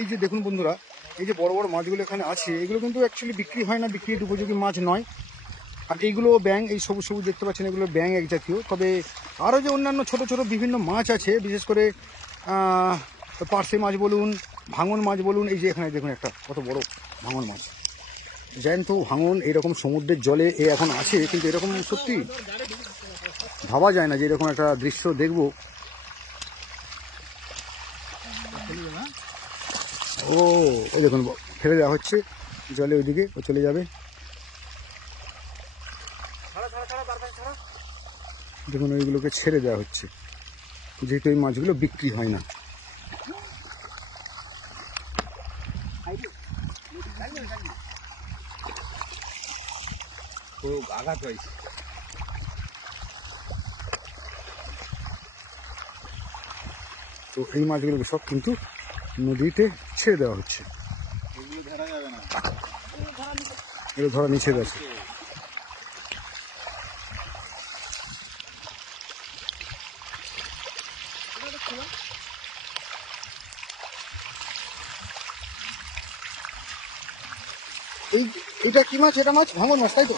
এই যে দেখুন বন্ধুরা, এই যে বড় বড় মাছগুলো এখানে আছে, এগুলো কিন্তু অ্যাকচুয়ালি বিক্রি হয় না, বিক্রির উপযোগী মাছ নয়। আর এইগুলো ব্যাঙ, এই সবুজ সবুজ দেখতে পাচ্ছেন, এগুলো ব্যাঙ এক জাতীয়। তবে আরও যে অন্যান্য ছোট ছোট বিভিন্ন মাছ আছে, বিশেষ করে পার্শে মাছ বলুন, ভাঙন মাছ বলুন, এই যে এখানে দেখুন একটা কত বড় ভাঙন মাছ, জ্যান্ত ভাঙন এরকম সমুদ্রের জলে এ এখন আছে। কিন্তু এরকম সত্যি ভাবা যায় না যে এরকম একটা দৃশ্য দেখবো। ও এই দেখুন ফেলে দেওয়া হচ্ছে জলে, ওইদিকে ও চলে যাবে। দেখুন ওইগুলোকে ছেড়ে দেওয়া হচ্ছে, যেহেতু এই মাছগুলো বিক্রি হয় না। আঘাত হয়েছে। তো এই মাছগুলোকে সব কিন্তু নদীতে ছেড়ে দেওয়া হচ্ছে, এগুলো ধরা নিষেধ আছে। এইটা কি মাছ? এটা মাছ ভাঙন মাছ, তাই তো?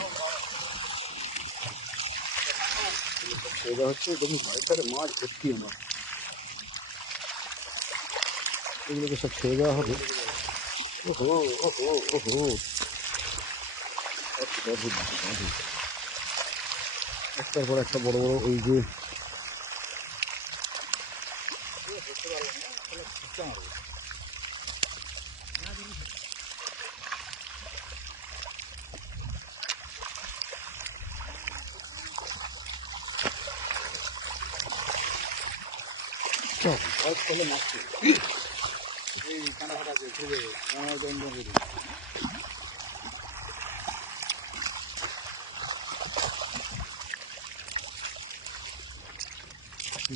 ছেড়ে দেওয়া হচ্ছে। দেখুন বাইরে মাছ ভর্তি আমার, এগুলোকে সব ছেড়ে দেওয়া হবে। ওহো ওহো ওহো, একটার পর একটা বড় বড় ওই যে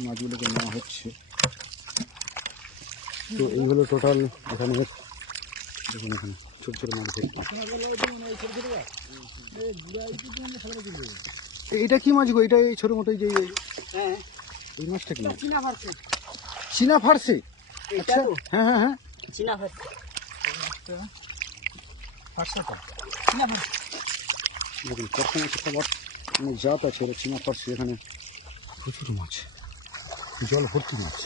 মাছগুলোকে নেওয়া হচ্ছে। তো এই হলো টোটাল এখানে, দেখুন এখানে ছোট ছোট মাছ। এটা কি মাছ গো? এটা এই ছোট মোটো যে এই মাছটা কি? চীনা ফারসে। আচ্ছা, হ্যাঁ হ্যাঁ হ্যাঁ, চীনা ফারসে। দেখুন ফারসে মাছ একটা মানে জাত আছে, ওরা চীনা ফারসে। এখানে প্রচুর মাছ, জল ভর্তি মাছ।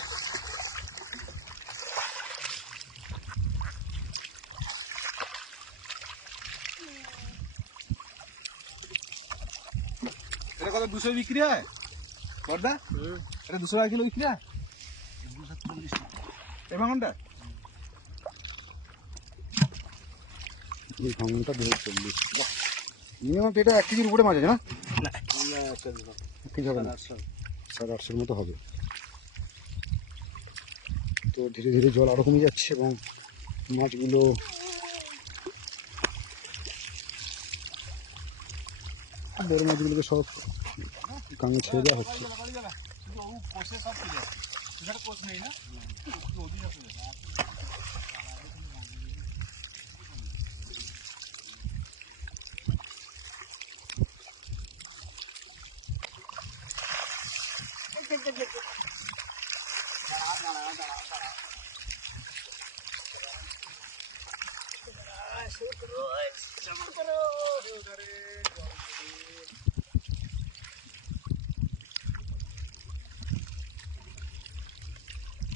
এটা কত 200 বিক্রি হয় বড়দা? এটা 200 টাকা কিলো বিক্রি হয়। 240 টাকা এই ভাঙনটা। এই ভাঙনটা 240। মিনিমাম এটা 1 কেজির উপরে মাছ আছে না? না 1 কেজি হবে না, 700-800 মতো হবে। তো ধীরে ধীরে জল আরও কমে যাচ্ছে এবং মাছগুলো বড় মাছগুলোকে সব গাঙে ছেড়ে দেওয়া হচ্ছে।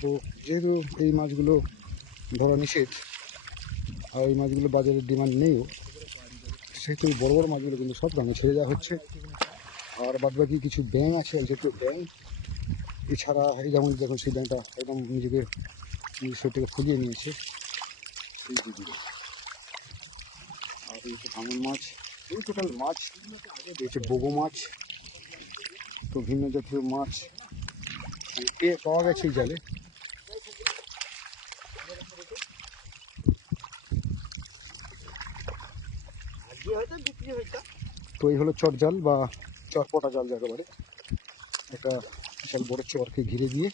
তো যেহেতু এই মাছগুলো ধরা নিষেধ আর এই মাছগুলো বাজারে ডিমান্ড নেইও, সেহেতু বড় বড় মাছগুলো কিন্তু সব গাঙে ছেড়ে দেওয়া হচ্ছে। আর বাদবাকি কিছু ব্যাঙ আছে, যেহেতু ব্যাঙ এছাড়া এই যেমন দেখুন সেই ব্যাঙটা একদম নিজের শরীরটাকে ফুলিয়ে নিয়েছে সেই দিদিকে। আর এই যে ভাঙন মাছ, এই টোটাল মাছ রয়েছে, বোগো মাছ, তো ভিন্ন জাতীয় মাছ পেয়ে পাওয়া গেছে এই জালে। তো এই হলো চট জাল বা চটপটা জাল যাকে বলে। একটা বিশাল বড় চরকে ঘিরে দিয়ে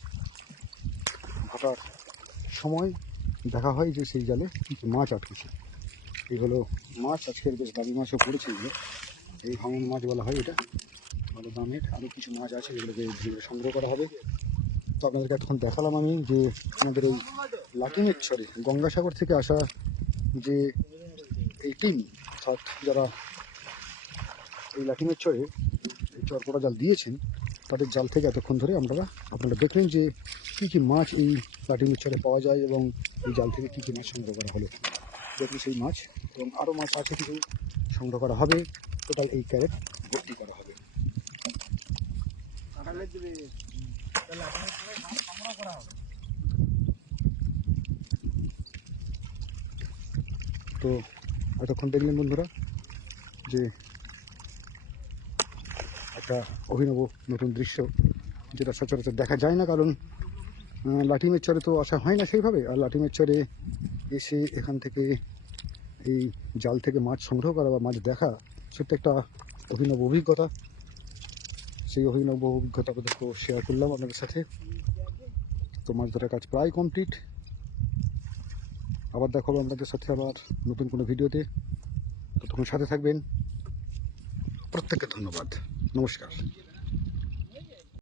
ভাটার সময় দেখা হয় যে সেই জালে মাছ আটকেছে। এই হলো মাছ, আজকের বেশ দামি মাছও পড়েছে এগুলো, এই ভাঙন মাছ বলা হয় এটা, ভালো দামের। আরও কিছু মাছ আছে যেগুলোকে ধীরে সংগ্রহ করা হবে। তো আপনাদেরকে এখন দেখালাম আমি যে আমাদের এই লাটিমের চরে গঙ্গাসাগর থেকে আসা যে এই টিম অর্থাৎ যারা এই লাটিমের চরে এই চরপড়া জাল দিয়েছেন, তাদের জাল থেকে এতক্ষণ ধরে আপনারা দেখলেন যে কী কী মাছ এই লাটিমের চরে পাওয়া যায় এবং এই জাল থেকে কী কী মাছ সংগ্রহ করা হলো। দেখুন সেই মাছ এবং আরও মাছ আছে কিছু সংগ্রহ করা হবে। টোটাল এই ক্যারেট ভর্তি করা হবে। তো এতক্ষণ দেখলেন বন্ধুরা যে একটা অভিনব নতুন দৃশ্য, যেটা সচরাচর দেখা যায় না, কারণ লাটিমের চরে তো আসা হয় না সেইভাবে। আর লাটিমের চরে এসে এখান থেকে এই জাল থেকে মাছ সংগ্রহ করা বা মাছ দেখা, সেটা একটা অভিনব অভিজ্ঞতা। সেই অভিনব অভিজ্ঞতা আপনাদেরকে শেয়ার করলাম আপনাদের সাথে। তো মাছ ধরার কাজ প্রায় কমপ্লিট। আবার দেখাবো আপনাদের সাথে আবার নতুন কোনো ভিডিওতে। ততক্ষণ সাথে থাকবেন। প্রত্যেককে ধন্যবাদ। নমস্কার।